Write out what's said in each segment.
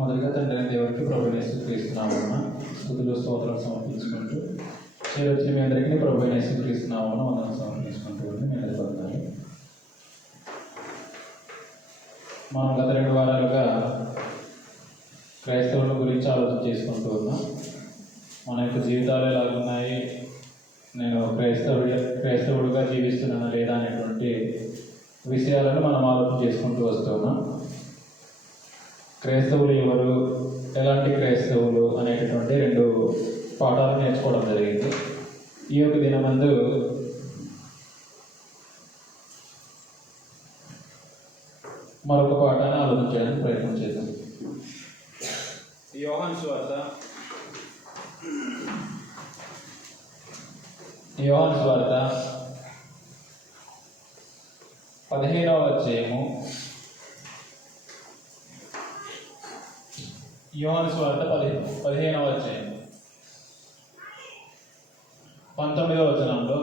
మొదటిగా తండ్రి దేవుడికి ప్రభువైన యేసుక్రీస్తు నామమున స్తుతులు స్తోత్రాలు సమర్పించుకుంటూ చేరొచ్చిన మీ అందరికీ ప్రభువైన యేసుక్రీస్తు నామమున వందనాలు సమర్పించుకుంటూ నేను ఎదుర్కొంటాను. మనం గత 2 వారాలుగా క్రైస్తవుల గురించి ఆలోచన చేసుకుంటూ ఉన్నాం. మన యొక్క జీవితాలు ఎలాగున్నాయి, నేను క్రైస్తవుడిగా జీవిస్తున్నానా లేదా అనేటువంటి విషయాలను మనం ఆలోచన చేసుకుంటూ వస్తున్నాం. క్రైస్తవులు ఎవరు, ఎలాంటి క్రైస్తవులు అనేటటువంటి 2 పాఠాలు నేర్చుకోవడం జరిగింది. ఈ యొక్క దినమందు మరొక పాఠాన్ని ఆలోచన చేయడానికి ప్రయత్నం చేద్దాం. యోహాను సువార్త 15వ అధ్యాయము. యోహాను సువార్త 15వ అధ్యాయం 19వ వచనంలో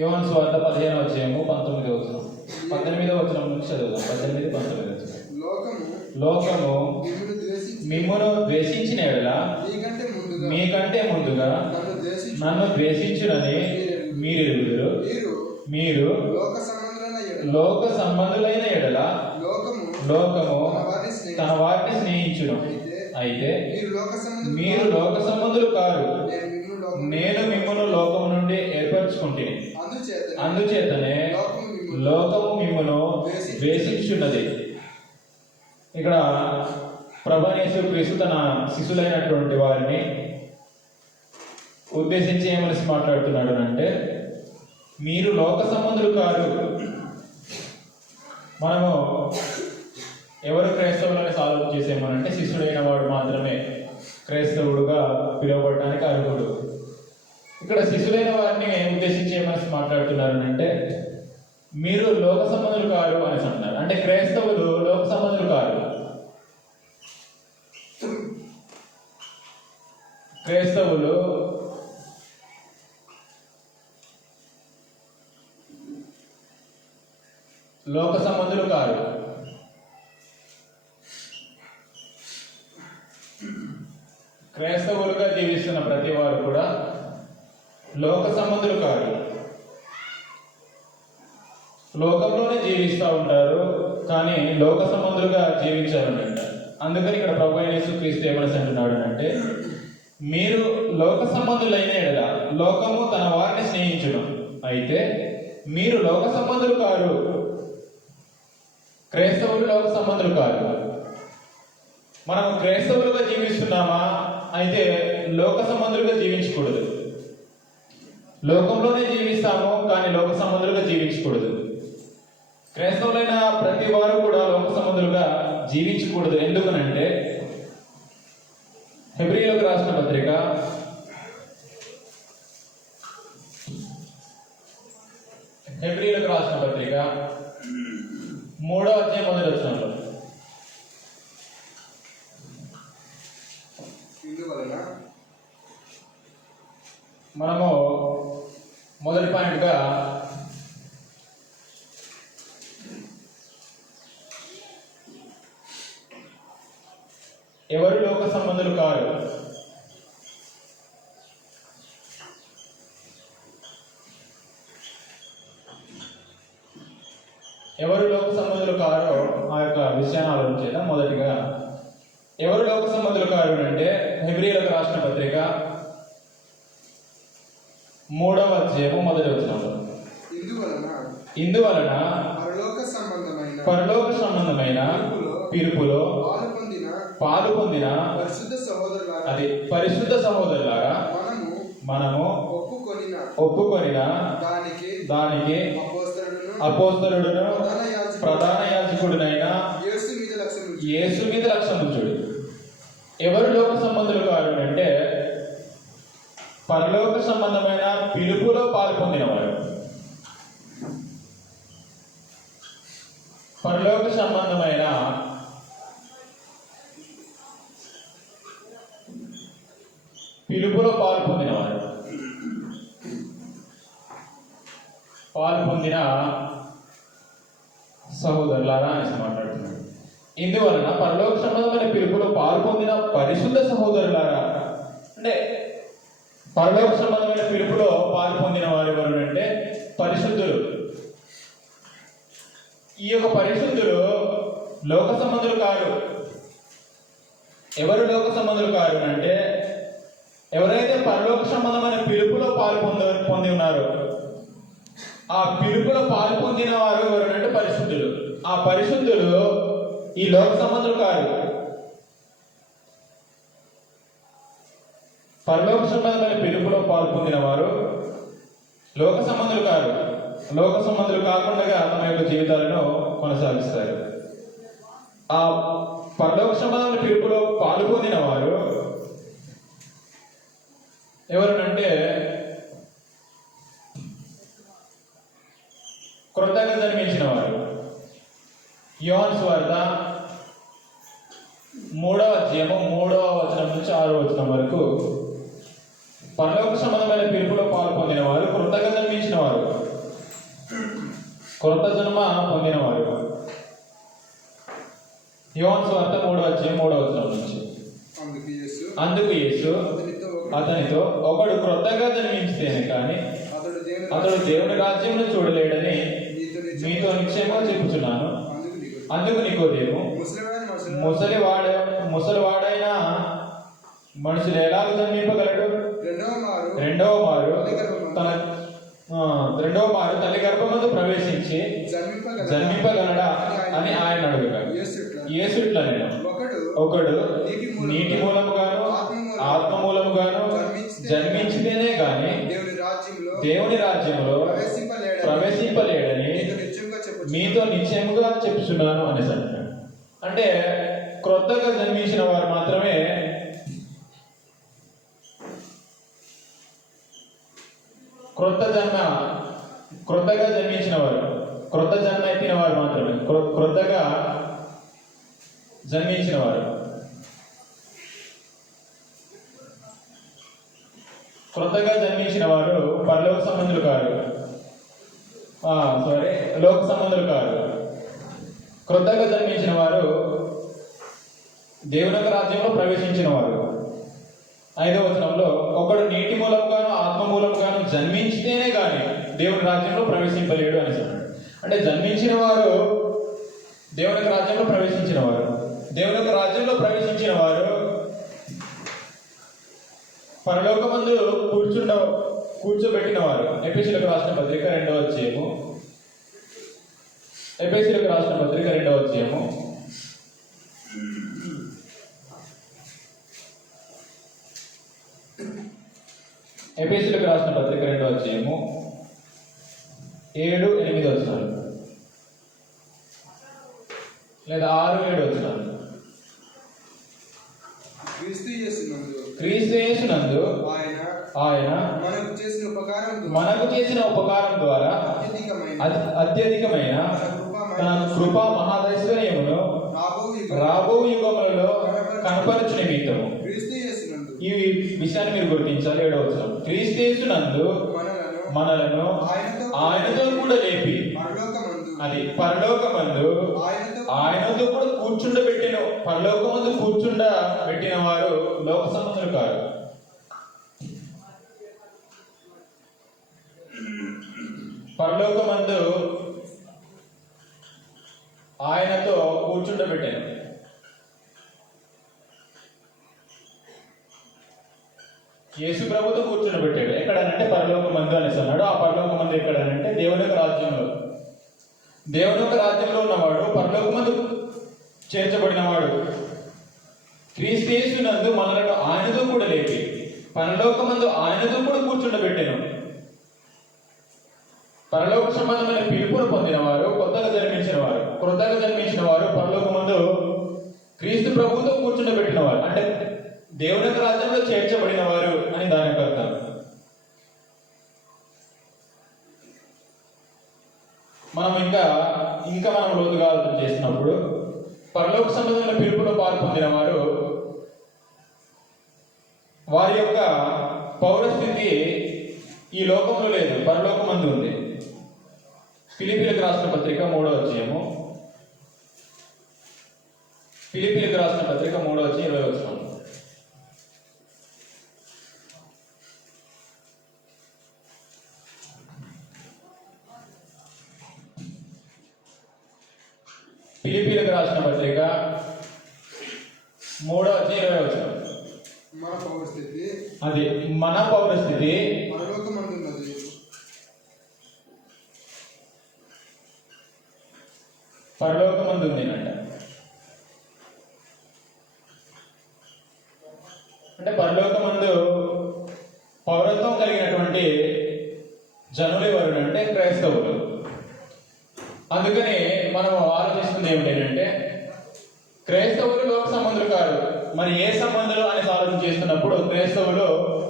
యోహాను సువార్త 15వ అధ్యాయము 19వ వచనం 18వ వచనం నుంచి చదువుదాం. 18, 19 లోకము మిమ్మును ద్వేషించిన యెడల మీకంటే ముందుగా నన్ను ద్వేషించునని మీరు లోక సంబంధులైన ఎడల లోకము తన వాటిని స్నేహించును. అయితే మీరు లోక సంబంధులు కారు, నేను మిమ్మల్ని లోకము నుండి ఏర్పరచుకుంటుని, అందుచేతనే లోకము మిమ్మల్ని ద్వేషించున్నది. ఇక్కడ ప్రభువైన యేసుక్రీస్తు తన శిష్యులైనటువంటి వారిని ఉద్దేశించి ఏమని మాట్లాడుతున్నాడు అంటే, మీరు లోక సంబంధులు కారు. మనము ఎవరు క్రైస్తవులని ఆలోచన చేసేమనంటే, శిష్యుడైన వాడు మాత్రమే క్రైస్తవుడుగా పిలువబడటానికి అర్హుడు. ఇక్కడ శిష్యులైన వారిని ఉద్దేశించి ఏమని మాట్లాడుతున్నారు అంటే, మీరు లోక సంబంధులు కారు అని అంటున్నారు. అంటే క్రైస్తవులు లోక సంబంధులు కారు. క్రైస్తవులు లోక సంబంధులు కారు. క్రైస్తవులుగా జీవిస్తున్న ప్రతి వారు కూడా లోక సంబంధులు కారు. లోకంలోనే జీవిస్తూ ఉంటారు, కానీ లోక సంబంధులుగా జీవించాలని అంటారు. అందుకని ఇక్కడ ప్రభువైన యేసుక్రీస్తు ఏమని అంటున్నాడు అంటే, మీరు లోక సంబంధులైన యెడల లోకము తన వారిని స్నేహించడం, అయితే మీరు లోక సంబంధులు కారు. క్రైస్తవులు లోక సంబంధులు కారు. మనం క్రైస్తవులుగా జీవిస్తున్నామా అయితే లోక సంబంధులుగా జీవించకూడదు. లోకంలోనే జీవిస్తాము, కానీ లోక సంబంధులుగా జీవించకూడదు. క్రైస్తవులైన ప్రతి వారు కూడా లోక సంబంధులుగా జీవించకూడదు. ఎందుకనంటే, హెబ్రీయులకు రాసిన పత్రిక 3వ అధ్యాయం 1వ వచనంలో, మనము మొదటి పాయింట్గా ఎవరు లోక సంబంధులు కారు. ఎవరు లోక సంబంధులు కారో ఆ యొక్క విషయాన్ని ఆలోచించేద్దాం. మొదటిగా ఎవరు లోక సంబంధులు కారు అంటే, హెబ్రీయులకు రాసిన పత్రిక 3వ అధ్యాయము 1వ వచనంలో, ఇందువలన పరలోక సంబంధమైన పిలుపులో పాలు పొందిన పరిశుద్ధ సహోదరులారా, మనము ఒప్పుకొనిన దానికి అపోస్తలుడును ప్రధాన యాజకుడునైన యేసు మీద లక్ష్యముంచుడు. ఎవరు లోక సంబంధులు కారు అంటే, పరలోక సంబంధమైన పిలుపులో పాలు పొందినవారు. పరలోక సంబంధమైన పిలుపులో పాలు పొందినవారు. పాలు పొందిన సహోదరులారా అనేసి మాట్లాడుతున్నాడు. ఇందువలన పరలోక సంబంధమైన పిలుపులో పాల్పొందిన పరిశుద్ధ సహోదరులారా, అంటే పరలోక సంబంధమైన పిలుపులో పాల్పొందిన వారు ఎవరు అంటే పరిశుద్ధులు. ఈ యొక్క పరిశుద్ధులు లోక సంబంధులు కారు. ఎవరు లోక సంబంధులు కారు అంటే ఎవరైతే పరలోక సంబంధమైన పిలుపులో పొంది ఉన్నారో ఆ పిలుపులో పాల్పొందిన వారు ఎవరు అంటే పరిశుద్ధులు. ఆ పరిశుద్ధులు ఈ లోక సంబంధులు కారు. పరలోక సంబంధమైన పిలుపులో పాల్పొందిన వారు లోక సంబంధులు కారు. లోక సంబంధులు కాకుండా తమ యొక్క జీవితాలను కొనసాగిస్తారు. ఆ పరలోక సంబంధమైన పిలుపులో పాల్పొందిన వారు ఎవరనంటే క్రొత్తగా జన్మించిన వారు. యోహాను సువార్త 3వ అధ్యాయము 3వ వచనం నుంచి 6వ వచనం వరకు పరలోక సంబంధమైన పిలుపులో పాల్పొందిన వారు క్రొత్తగా జన్మించిన వారు, క్రొత్త జన్మ పొందిన వారు. యోహాను సువార్త 3వ అధ్యాయం 3వ వచనం నుంచి అందుకు యేసు అతనితో ఒకడు క్రొత్తగా జన్మించితేనే కానీ అతడు దేవుని రాజ్యంలో చూడలేడని మీతో నిశ్చయంగా చెప్పుచున్నాను. అందుకు నికోదేము, ముసలివాడైన మనుషులు ఎలాగ జన్మింపగలడు? రెండవ మారు తల్లి గర్భమందు ప్రవేశించి జన్మింపగలడా అని ఆయన అడుగుగా యేసు ఇట్లా నేను ఒకడు నీటి మూలముగాను ఆత్మ మూలముగాను జన్మించితేనే గాని దేవుని రాజ్యంలో ప్రవేశింపలేడని మీతో నిశ్చయముగా చెప్తున్నాను అనేసి అంటాడు. అంటే క్రొత్తగా జన్మించిన వారు మాత్రమే క్రొత్తగా జన్మించిన వారు, క్రొత్త జన్మ ఎత్తిన వారు మాత్రమే క్రొత్తగా జన్మించిన వారు. క్రొత్తగా జన్మించిన వారు పరలోక సంబంధులు కారు, లోక సంబంధులు కారు. క్రొత్తగా జన్మించిన వారు దేవుని యొక్క రాజ్యంలో ప్రవేశించిన వారు. 5వ వచనంలో ఒకడు నీటి మూలంగాను ఆత్మ మూలంగాను జన్మించితేనే గాని దేవుని రాజ్యంలో ప్రవేశింపలేడు అని చెప్పాడు. అంటే జన్మించిన వారు దేవుని యొక్క రాజ్యంలో ప్రవేశించిన వారు. దేవుని యొక్క రాజ్యంలో ప్రవేశించిన వారు పరలోకమందు కూర్చోబెట్టిన వారు. ఎఫెసీయులకు రాసిన పత్రిక 2వ అధ్యాయము. ఎఫెసీయులకు రాసిన పత్రిక 2వ అధ్యాయము 7-8 వచనాలు లేదా 6-7 వచనాలు. క్రీస్తు యేసునందు ఆయన మనకు చేసిన ఉపకారం ద్వారా అత్యధికమైన తన కృపా మహాదైశ్వర్యమును రాబో యుగములలో కనపరచు నిమిత్తము. ఈ విషయాన్ని మీరు గుర్తించాలి. 7వ వచనం, క్రీస్తు యేసునందు మనలను ఆయనతో కూడా లేపి, అది పరలోకమందు ఆయనతో కూడా కూర్చుండబెట్టిన, పరలోకమందు కూర్చుండబెట్టిన వారు లోక సంబంధులు కాదు. పరలోకమందు ఆయనతో కూర్చుండబెట్టాను. యేసు ప్రభుతో కూర్చుండబెట్టాడు. ఎక్కడనంటే పరలోకమందు అనేసి అన్నాడు. ఆ పరలోకమందు ఎక్కడనంటే దేవుని యొక్క రాజ్యంలో. దేవుని యొక్క రాజ్యంలో ఉన్నవాడు పరలోకమందు చేర్చబడినవాడు. క్రీస్తు యేసునందు మనలను ఆయనతో కూడా లేపి పరలోకమందు ఆయనతో కూడా కూర్చుండబెట్టాను. పరలోక సంబంధమైన పిలుపును పొందిన వారు, కొత్తగా జన్మించిన వారు పరలోకమందు క్రీస్తు ప్రభువుతో కూర్చుండబెట్టిన వారు, అంటే దేవుని యొక్క రాజ్యంలో చేర్చబడిన వారు అని దాని యొక్క అర్థం. మనం ఇంకా మనం లోతుగా ఆలోచన చేసినప్పుడు పరలోక సంబంధమైన పిలుపులో పాల్పొందిన వారు వారి యొక్క పౌరస్థితి ఈ లోకంలో లేదు, పరలోకమందు ఉంది. ఫిలిప్పీయులకు రాసిన పత్రిక 3వ అధ్యాయము ఫిలిప్పీలకు రాసిన పత్రిక 3:20. ఫిలిప్పీలకు రాసిన పత్రిక 3:20. మన పౌరస్థితి అది మన పౌరస్థితి పరలోకమందున్నది. పరలోకమందు ఉంది అంట. అంటే పరలోకమందు పౌరత్వం కలిగినటువంటి జనులు ఎవరు అంటే క్రైస్తవులు. అందుకని మనం ఆలోచిస్తుంది ఏమిటంటే క్రైస్తవులు లోక సంబంధులు కాదు, మరి ఏ సంబంధులు అని ఆలోచన చేస్తున్నప్పుడు క్రైస్తవులు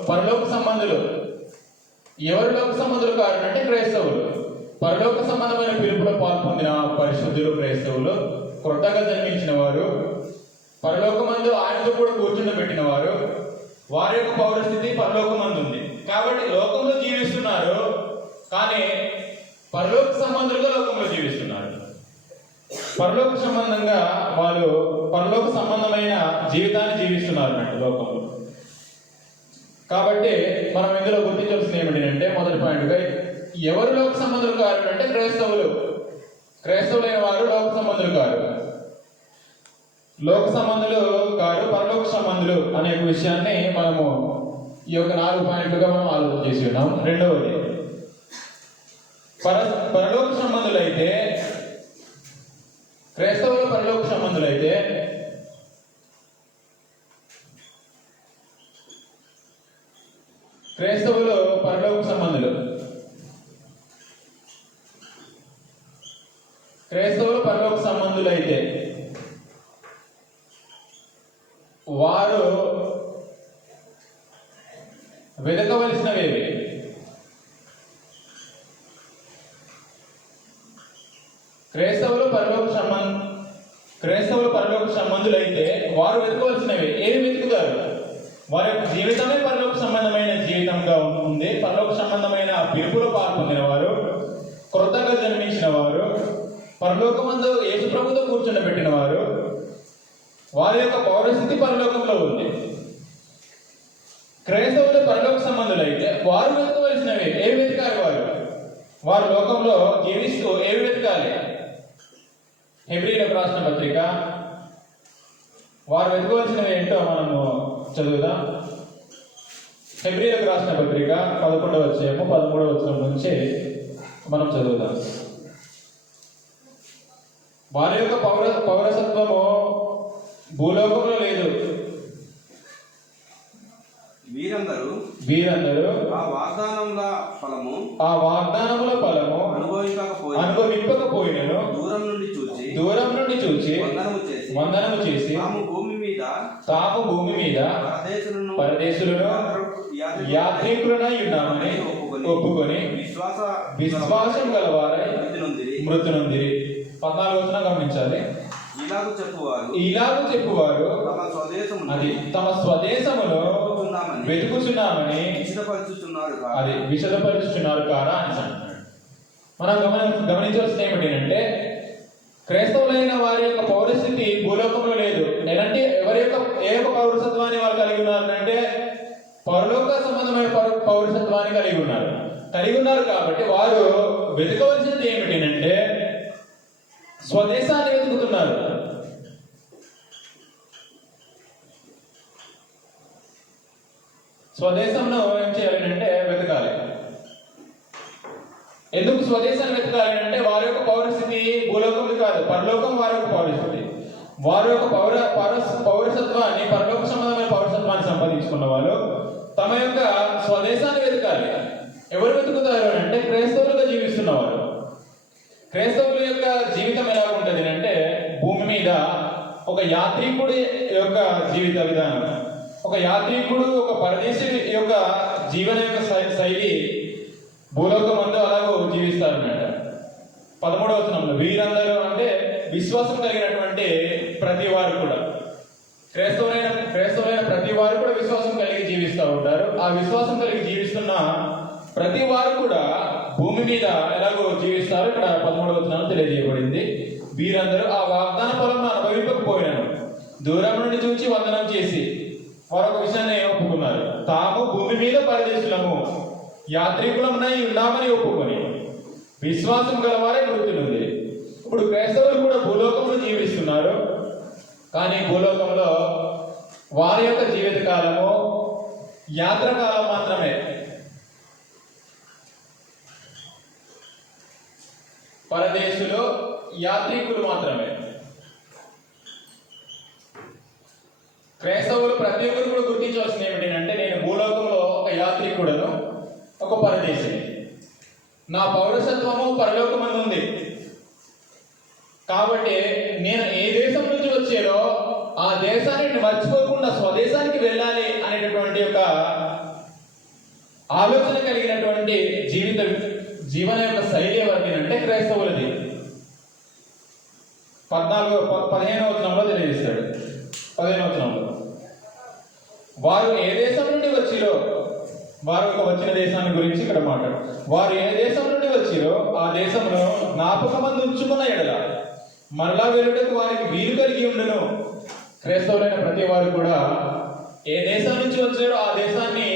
పరలోక సంబంధులు. ఎవరు లోక సంబంధులు కాదు అంటే క్రైస్తవులు. పరలోక సంబంధమైన పిలుపులో పాల్పొందిన పరిశుద్ధులు క్రైస్తవులు, క్రొత్తగా జన్మించిన వారు, పరలోకమందు ఆయనతో కూడా కూర్చుండబెట్టిన వారు, వారి యొక్క పౌరస్థితి పరలోకమందు ఉంది. కాబట్టి లోకంలో జీవిస్తున్నారు, కానీ పరలోక సంబంధులుగా లోకంలో జీవిస్తున్నారు. పరలోక సంబంధంగా వాళ్ళు పరలోక సంబంధమైన జీవితాన్ని జీవిస్తున్నారు అన్నట్టు లోకంలో. కాబట్టి మనం ఇందులో గుర్తించాల్సింది ఏమిటంటే మొదటి పాయింట్గా ఎవరు లోక సంబంధులు కారు అంటే క్రైస్తవులు. క్రైస్తవులైన వారు లోక సంబంధులు కారు. లోక సంబంధులు కారు, పరలోక సంబంధులు అనే విషయాన్ని మనము ఈ యొక్క 4 పాయింట్లుగా మనం ఆలోచన చేసి ఉన్నాం. రెండవది, పరలోక సంబంధులైతే క్రైస్తవులు పరలోక సంబంధులైతే క్రైస్తవులు పరలోక సంబంధులు. క్రైస్తవులు పరలోక సంబంధులైతే వారు వెతకవలసినవేవి? క్రైస్తవులు పరలోక సంబంధులైతే వారు వెతకవలసినవి ఏమి వెతుకుతారు? వారి యొక్క జీవితమే పరలోక సంబంధమైన జీవితంగా ఉంది. పరలోక సంబంధమైన పిలుపులో పాల్పొందిన వారు, క్రొత్తగా జన్మించిన వారు, పరలోకమందు యేసు ప్రభుతో కూర్చుండబెట్టిన వారు, వారి యొక్క పౌరస్థితి పరలోకంలో ఉంది. క్రైస్తవులు పరలోక సంబంధులైతే వారు వెతకవలసినవి ఏమి వెతకాలి? వారు లోకంలో జీవిస్తూ ఏమి వెతకాలి? హెబ్రీయులకు రాసిన పత్రిక వారు వెతకవలసినవి ఏంటో మనము చదువుదాం. హెబ్రీయులకు రాసిన పత్రిక 11వ అధ్యాయము 13వ వచనం నుంచి మనం చదువుదాం. వారి యొక్క పౌరసత్వము భూలోకంలో లేదు. వీరందరూ ఆ వాగ్దానముల ఫలము అనుభవింపకపోయినను దూరం నుండి చూచి వందనము చేసి తాము భూమి మీద పరదేశులను యాత్రికులనై ఉన్నామని ఒప్పుకొని విశ్వాసం గలవారై మృతి నొందిరి. 14వ వచనం గమనించాలి. ఇలాగు చెప్పువారు అది తమ స్వదేశములో వెతుకుచున్నామని విశదపరుచుతున్నారు కారా అని అంటున్నాడు. మనం గమనించాల్సింది ఏమిటంటే క్రైస్తవులైన వారి యొక్క పౌరస్థితి భూలోకంలో లేదు. ఎలాంటి ఏ యొక్క పౌరసత్వాన్ని వారు కలిగి ఉన్నారంటే పరలోక సంబంధమైన పౌరసత్వాన్ని కలిగి ఉన్నారు కాబట్టి వారు వెతకవలసింది ఏమిటంటే స్వదేశాన్ని వెతుకుతున్నారు. స్వదేశంలో ఏం చేయాలి అంటే వెతకాలి. ఎందుకు స్వదేశాన్ని వెతకాలి అంటే వారి యొక్క పౌరస్థితి భూలోకంది కాదు, పరలోకం వారి యొక్క పౌరస్థితి. వారి యొక్క పౌరసత్వాన్ని పరలోక సంబంధమైన పౌరసత్వాన్ని సంపాదించుకున్న వాళ్ళు తమ యొక్క స్వదేశాన్ని వెతకాలి. ఎవరు వెతుకుతారు అంటే క్రైస్తవులుగా జీవిస్తున్నవారు. క్రైస్తవుల యొక్క జీవితం ఎలా ఉంటుంది అంటే భూమి మీద ఒక యాత్రికుడి యొక్క జీవిత విధానం, ఒక యాత్రికుడు ఒక పరదేశి యొక్క జీవన యొక్క శైలి భూలోకమందు అలాగూ జీవిస్తారన్నమాట. 13వ వచనంలో వీరందరూ అంటే విశ్వాసం కలిగినటువంటి ప్రతి వారు కూడా, క్రైస్తవులైన ప్రతి వారు కూడా విశ్వాసం కలిగి జీవిస్తూ ఉంటారు. ఆ విశ్వాసం కలిగి జీవిస్తున్న ప్రతి వారు కూడా భూమి మీద ఎలాగో జీవిస్తారు. ఇక్కడ 13వ వచనం తెలియజేయబడింది. వీరందరూ ఆ వాగ్దాన ఫలం అనుభవింపకపోయినాను. దూరం నుండి చూచి వందనం చేసి మరొక విషయాన్ని ఒప్పుకున్నారు. తాము భూమి మీద పరదేశులము యాత్రికులమునై ఉన్నామని ఒప్పుకొని విశ్వాసం గలవారే మృతి ఉంది. ఇప్పుడు క్రైస్తవులు కూడా భూలోకంలో జీవిస్తున్నారు. కానీ భూలోకంలో వారి యొక్క జీవిత కాలము యాత్ర కాలం మాత్రమే. పరదేశులు యాత్రికులు మాత్రమే. క్రైస్తవులు ప్రతి ఒక్కరు కూడా గుర్తించవలసింది ఏమిటంటే, నేను భూలోకంలో ఒక యాత్రికుడను, ఒక పరదేశిని. నా పౌరసత్వము పరలోకమందు ఉంది. కాబట్టి నేను ఏ దేశం నుంచి వచ్చానో ఆ దేశాన్ని మర్చిపోకుండా స్వదేశానికి వెళ్ళాలి అనేటటువంటి ఒక ఆలోచన కలిగినటువంటి జీవన యొక్క శైలి ఎవరిది అంటే క్రైస్తవులది. 15వ వచనంలో తెలియజేస్తాడు. 15వ వచనంలో వారు ఏ దేశం నుండి వచ్చిరో, వారు ఒక వచ్చిన దేశాన్ని గురించి ఇక్కడ మాట్లాడు. వారు ఏ దేశం నుండి వచ్చిరో ఆ దేశంలో జ్ఞాపకమందు ఉంచుకున్న ఎడల మరలా వెళ్ళుటకు వారికి వీలు కలిగి ఉండును. క్రైస్తవులైన ప్రతి వారు కూడా ఏ దేశం నుంచి వచ్చారో ఆ దేశాన్ని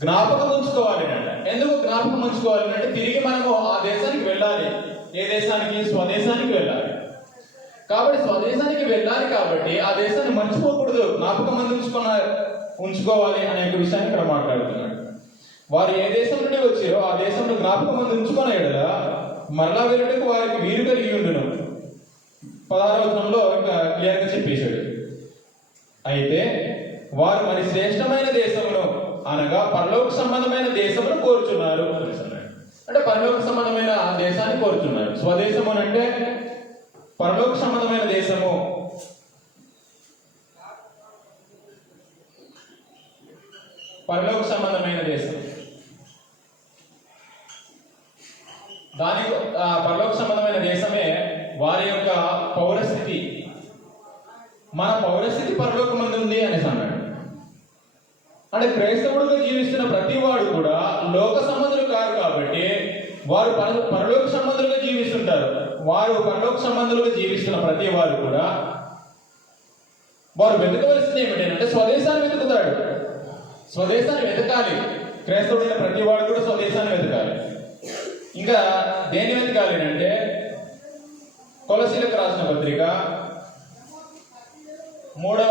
జ్ఞాపకం ఉంచుకోవాలి అంట. ఎందుకు జ్ఞాపకం ఉంచుకోవాలి అంటే, తిరిగి మనము ఆ దేశానికి వెళ్ళాలి. ఏ దేశానికి? స్వదేశానికి వెళ్ళాలి. కాబట్టి స్వదేశానికి వెళ్ళాలి కాబట్టి ఆ దేశాన్ని మర్చిపోకూడదు, జ్ఞాపకం ఉంచుకోవాలి అనే ఒక విషయాన్ని ఇక్కడ మాట్లాడుతున్నాడు. వారు ఏ దేశం నుండి వచ్చారో ఆ దేశంలో జ్ఞాపకం ఉంచుకున్న ఎడల మరలా వెళ్ళడానికి వారికి వీలు కలిగి ఉండును. 16వ వచనంలో ఇంకా క్లియర్గా చెప్పేశాడు. అయితే వారు మరి శ్రేష్టమైన దేశమును అనగా పరలోక సంబంధమైన దేశమును కోరుచున్నారు. అంటే పరలోక సంబంధమైన దేశాన్ని కోరుచున్నారు. స్వదేశము అంటే పరలోక సంబంధమైన దేశము. పరలోక సంబంధమైన దేశం, దానికి పరలోక సంబంధమైన దేశమే వారి యొక్క పౌరస్థితి. మన పౌరస్థితి పరలోకమందు ఉంది అనేసి అన్నాడు. అంటే క్రైస్తవుడుగా జీవిస్తున్న ప్రతి వాడు కూడా లోక సంబంధులు కాదు కాబట్టి వారు పరలోక సంబంధులుగా జీవిస్తుంటారు. వారు పరలోక సంబంధులుగా జీవిస్తున్న ప్రతి వారు కూడా వారు వెతకవలసింది ఏమిటంటే స్వదేశాన్ని వెతుకుతాడు. స్వదేశాన్ని వెతకాలి. క్రైస్తవుడైన ప్రతి వాడు కూడా స్వదేశాన్ని వెతకాలి. ఇంకా దేన్ని వెతకాలి అంటే, కొలసీలకు రాసిన పత్రిక 3వ